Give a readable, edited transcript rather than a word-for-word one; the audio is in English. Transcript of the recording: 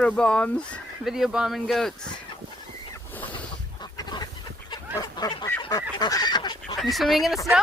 photo bombs, video bombing goats. You swimming in the snow?